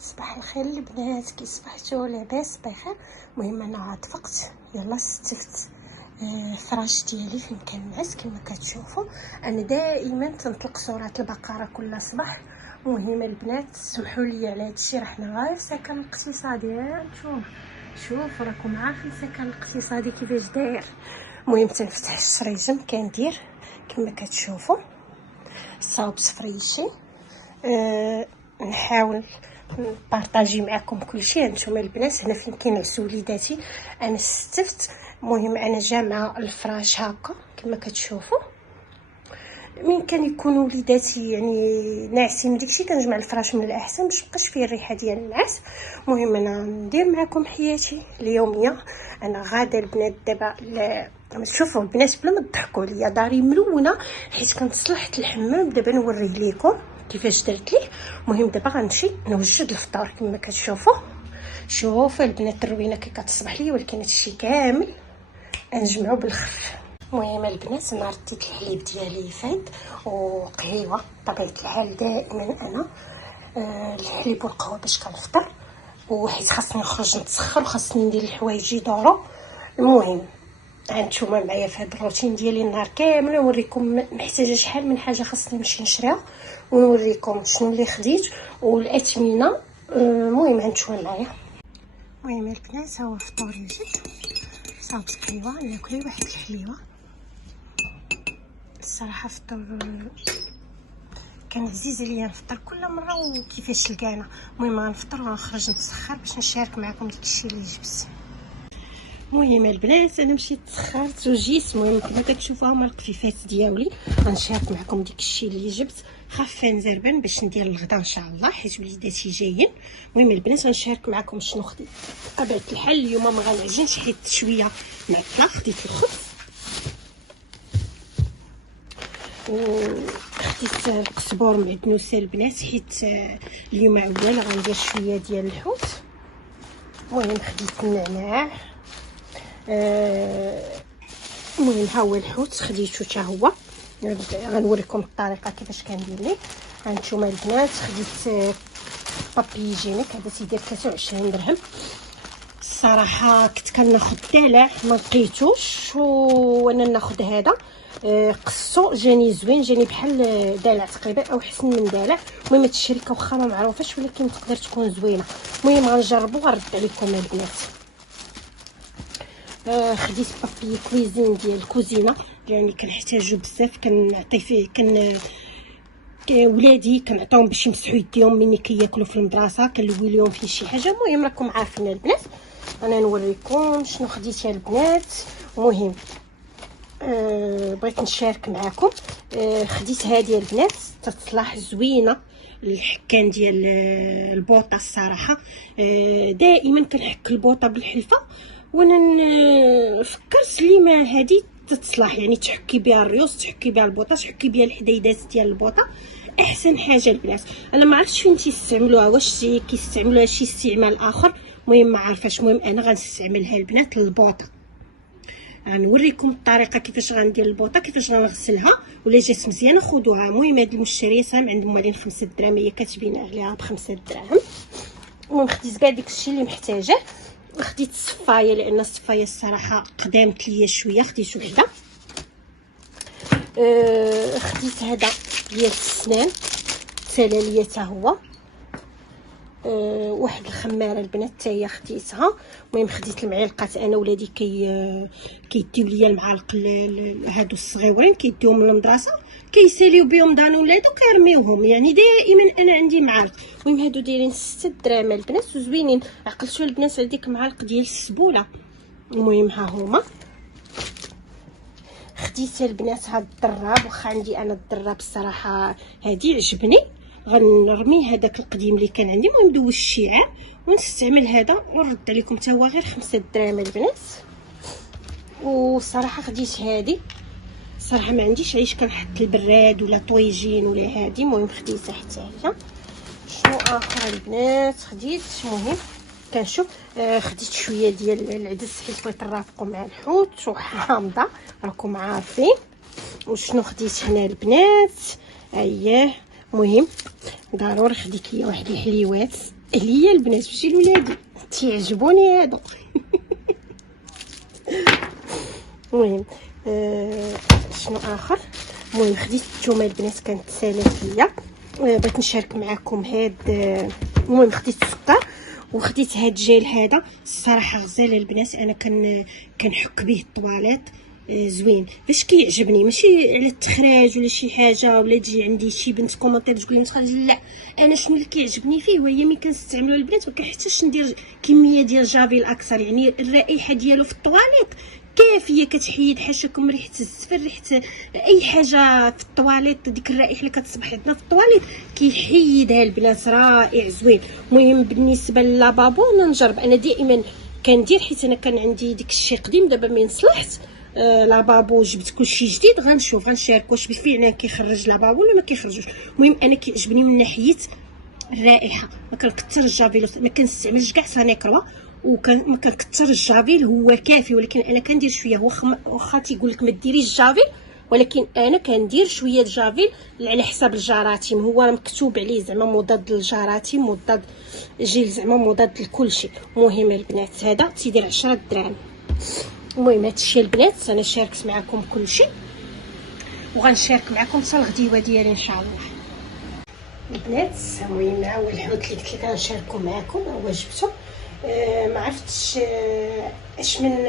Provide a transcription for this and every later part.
صباح الخير البنات، كي صبحتوا؟ لاباس بخير؟ المهم انا عاد فقت، يلا استفت الفراش ديالي فين كان نعس. كما كتشوفوا انا دائما تنطلق سوره البقره كل صباح. المهم البنات سمحوا لي على هادشي، راه حنا غير سكن اقتصادي. نتوما شوفوا راكم عارفين السكن الاقتصادي كيفاش داير. المهم تنفتح الشريجم كندير كما كتشوفوا صاوب سفريشي. نحاول نبارطاجي معكم كلشي. هانتوما البنات هنا فين كينعسوا وليداتي انا استفت. المهم انا جامعه الفراش هكا كما كتشوفوا. من كان يكونوا وليداتي يعني ناعسين داكشي كنجمع الفراش من الاحسن باش مبقاش فيه الريحه ديال النعاس. المهم انا ندير معكم حياتي اليوميه. انا غاده البنات دابا شوفوا البنات بلا ما تضحكوا عليا، داري ملونه حيت كنت صلحت الحمام. دابا نوريه لكم كيفاش درت ليه. المهم دابا غنمشي نوجد الفطور كما كتشوفوا. شوفوا البنات الروينه كي كتصبح لي، ولكن هادشي كامل نجمعو بالخف. المهم البنات انا رديت الحليب ديالي فات وقهيوه. بطبيعه الحال دائما انا الحليب والقهوه باش كنفطر، وحيت خاصني نخرج نتسخر وخاصني ندير الحوايج يدوروا. المهم هانتوما معايا في هذا الروتين ديالي النهار كامل. نوريكم محتاجه شحال من حاجه خاصني نمشي نشريها، ونوريكم شنو اللي خديت والاثمنه. المهم هانتوما معايا. المهم البنات ها هو فطوري جد صاوب قهيوه. ناكل واحد الحليوه الصراحه. فطور كان عزيز عليا نفطر كل مره وكيفاش لقانا. المهم غنفطر ونخرج نتسخر باش نشارك معكم داكشي اللي جبت. المهم البنات انا مشيت تسخرت وجيت. المهم كما كتشوفوا هما القفيفات ديالي غنشارك معكم داكشي اللي جبت. خافه زربان باش ندير الغدا ان شاء الله حيت وليداتي جايين. المهم البنات غنشارك معكم شنو خديت. بطبيعه الحال اليوم ما غنعجنش حيت شويه معطله. خديت الخبز وخديت القزبور معدنوسه البنات حيت اليوم عوال غندير شويه ديال الحوت. المهم خديت النعناع. المهم ها هو الحوت خديته حتى هو. غنوريكم الطريقه كيفاش كندير ليه. هانتوما البنات خديت بابي جينيك، هذا تيدير 23 درهم. الصراحه كنت كناخذ دلع ما لقيتوش وانا ناخذ هذا. قصو جاني زوين، جاني بحال دلع تقريبا او حسن من دلع. المهم هاد الشركه واخا ما معروفاش ولكن تقدر تكون زوينه. المهم غنجربو غنرد عليكم البنات. خديت بابي كويزين ديال الكوزينه يعني كنحتاجو بزاف. كنعطي فيه ولادي كنعطيهم باش يمسحوا يديهم ملي كياكلوا في المدرسه، كنلوي لهم فيه شي حاجه. المهم راكم عارفين البنات انا نوريكم شنو خديت يا البنات. المهم بغيت نشارك معكم. خديت هذه البنات تتصلاح زوينه الحكان ديال البوطه. الصراحه دائما كنحك البوطه بالحلفه، وانا فكرت لي ما هذه تتصلاح يعني تحكي بها الريوس، تحكي بها البوطه، تحكي بها الحديدات ديال البوطه. احسن حاجه البنات. انا ما عرفتش فين تيستعملوها، واش كيستعملوها شي استعمال اخر المهم ما عارفاش. المهم انا غنستعملها البنات للبوطه. غنوريكم الطريقه كيفاش غندير البوطه، كيفاش غنغسلها ولا جات مزيانه خذوها. المهم هاد المشتريه سام عند موالين 5 دراهم، هي كاتبين عليها ب5 دراهم. المهم خديت كاع داكشي اللي محتاجه. خديت الصفايه لان الصفايه الصراحه قدامت ليا شويه، خديت وحده. خديت هذا ديال السنان سالا ليا حتى هو. واحد الخماره البنات حتى هي خديتها. المهم خديت المعلقات انا ولادي كيديو ليا المعالق هادو الصغيورين كيديوهم للمدرسه كيساليو بهم دانولات وكيرميوهم، يعني دائما انا عندي معالق. المهم هادو دايرين 6 دراهم البنات وزوينين. عقلتوا البنات على ديك المعالق ديال السبوله. المهم ها هما. خديت البنات هاد الدراب، واخا عندي انا الدراب الصراحه هادي عجبني غنرمي هذاك القديم اللي كان عندي. المهم دوز الشعاع ونستعمل هذا ونرد عليكم حتى هو غير 5 دراهم البنات. وصراحه خديت هذه صراحه ما عنديش عيش كنحط البراد ولا طويجين ولا هذه. المهم خديتها حتى هي. شنو اخر البنات خديت؟ المهم كنشوف خديت شويه ديال العدس حيت بغيت نرافقو مع الحوت وحامضه راكم عارفين. وشنو خديت هنا البنات؟ اييه المهم ضروري خديت ليا واحد الحليوات ليا البنات ماشي لولادي، تيعجبوني هادو. المهم شنو اخر؟ المهم خديت الثومه البنات كانت سالات ليا، بغيت نشارك معكم هاد. المهم خديت السكر وخديت هاد الجيل هذا، الصراحه غزال البنات، انا كنحك به الطواليط. زوين باش كيعجبني، ماشي على التخراج ولا شي حاجه، ولا تجي عندي شي بنت كومونتير تقول لي متخرج. لا، انا شنو اللي كيعجبني فيه هو ملي كنستعملو البنات ما كنحتاجش ندير كميه ديال جافيل اكثر، يعني الرائحه ديالو في الطواليط كافيه، كتحيد حاشاكم ريحه الزفر، ريحه اي حاجه في الطواليط، ديك الرائحه اللي كتصبح عندنا في الطواليط كيحيدها البنات، رائع زوين. المهم بالنسبه للابابو نجرب انا دائما كندير، حيت انا كان عندي ديك الشيء قديم، دابا ملي صلحت لابابو جبت كلشي جديد، غنشارك واش بالفعل كيخرج لابابو ولا ما كيخرجوش. المهم انا كيعجبني من ناحيه الرائحه، ما كنكثر الجافيل، ما كنستعملش كاع سانيكروا، وما كنكثر الجافيل، هو كافي. ولكن انا كندير شويه، واخا تيقول لك ما ديريش الجافيل، ولكن انا كندير شويه الجافيل على حساب الجراثيم، هو مكتوب عليه زعما مضاد للجراثيم، مضاد جيل زعما مضاد لكل شيء. المهم البنات هذا تيدير 10 دراهم. المهم هادشي البنات انا شاركت معكم كل شيء، وغنشارك معكم حتى الغديوه ديالي ان شاء الله البنات. المهم اول الحوت اللي قلت لك غنشاركو معكم هو جبته. ما عرفتش اش من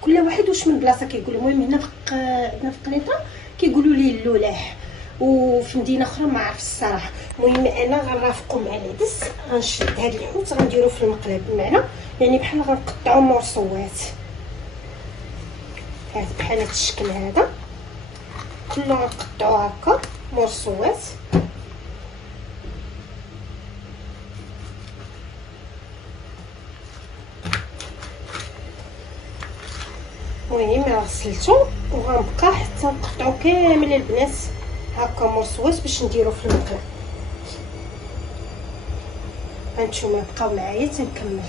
كل واحد واش من بلاصه كيقولوا. المهم هنا عندنا في قليطه كيقولوا ليه اللولاح، وفي مدينه اخرى ما عرفتش الصراحه. المهم انا غنرافقوا مع العدس، غنشد هذا الحوت غنديرو في المقلب، بمعنى يعني بحال غنقطعو مرصوات هاد بحال هاد الشكل هذا، كله غنقطعو هكا مرصوات. المهم غسلتو وغنبقى حتى نقطعو كامل البنات هكا مرصوات باش نديرو في المقله. هانتوما بقاو معايا تنكمل.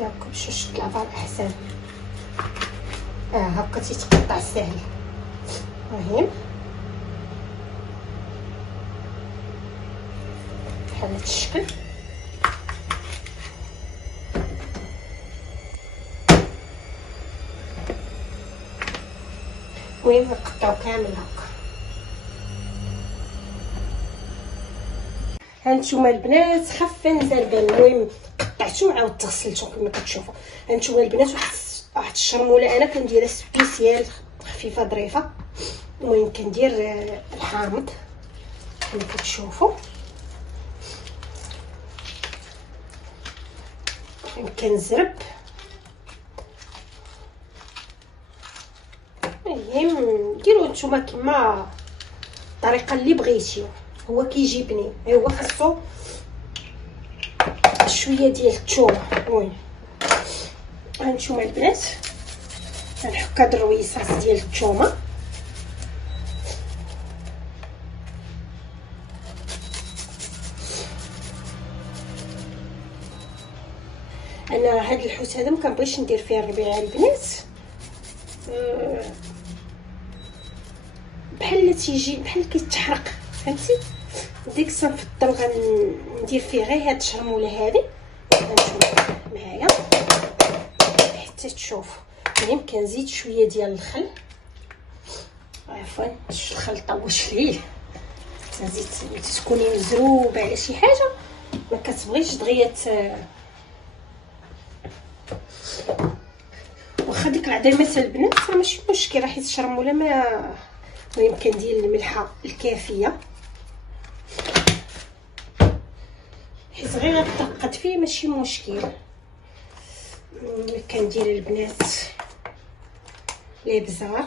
هاكا باش نشد العبار احسن. هاكا تيتقطع ساهل. المهم بحال هاد الشكل. المهم نقطعو كامل هاكا. هانتوما البنات خف نزال بان. المهم قطعتو عاود غسلتو كما كتشوفوا. هانتوما البنات واحد الشرموله انا كنديرها سبيسيال خفيفه ظريفه. المهم كندير الحامض كما كتشوفوا، كنزرب. المهم ديروا نتوما كما الطريقه اللي بغيتيو، هو كيجيبني هو خاصو شويه ديال الثومه. المهم هانتوما البنات غنحك هاد الرويصات ديال الثومه. انا هاد الحوت هذا مكنبغيش ندير فيه الربيعه البنات، بحال تيجي بحال كيتحرق، فهمتي؟ ديك تنفضل غندير فيه غير هاد الشرموله هذه. هانتوما معايا حتى تشوفوا. المهم كنزيد شويه ديال الخل، عفوا الخل طوش ليه، تنزيد تكوني مزروبه على شي حاجه ما كتبغيش دغيا واخا ديك العظيمه البنات راه ماشي مشكل، راه حيت الشرموله ما. المهم كندير الملحه الكافيه حيت غير غتقد فيه ماشي مشكل. كندير البنات الابزار،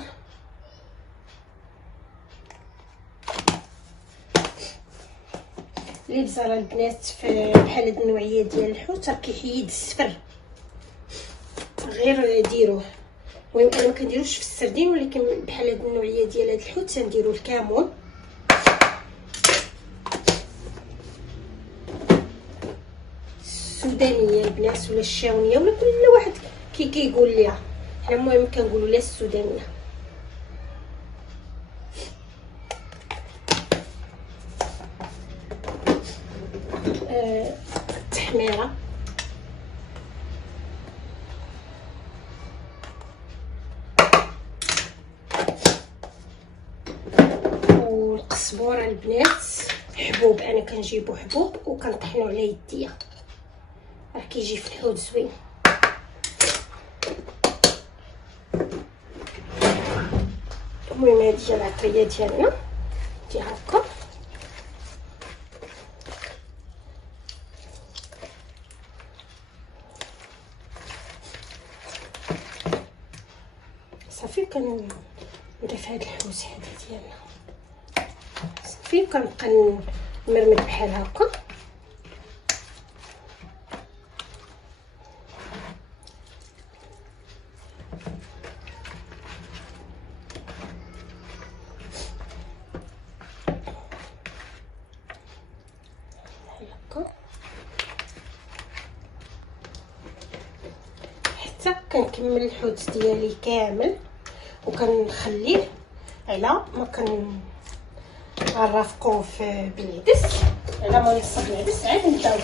الابزار البنات في بحال هاد النوعيه ديال الحوت راه كيحيد السفر، غير ديروه. المهم انا ما كنديروش في السردين، ولكن بحال هاد النوعيه ديال هاد الحوت تنديرو الكمون. السودانيه البنات ولا الشاونيه ولا كل واحد كيقول ليها، حنا المهم كنقولوا ليها السودانيه. التحميره والقزبوره البنات حبوب، انا كنجيبو حبوب وكنطحنو على يديا، راه كيجي في الحوت زوين. المهم هادي هي العطريه ديالنا دي هكا. صافي كنضيف هاد الحوت هذا ديالنا صافي، كنبقى نمرمد بحال هكا. حتى كنكمل الحوت ديالي كامل وكنخليه على ما كنرافقوه بالعدس، على ما يوصل العدس عاد نبداو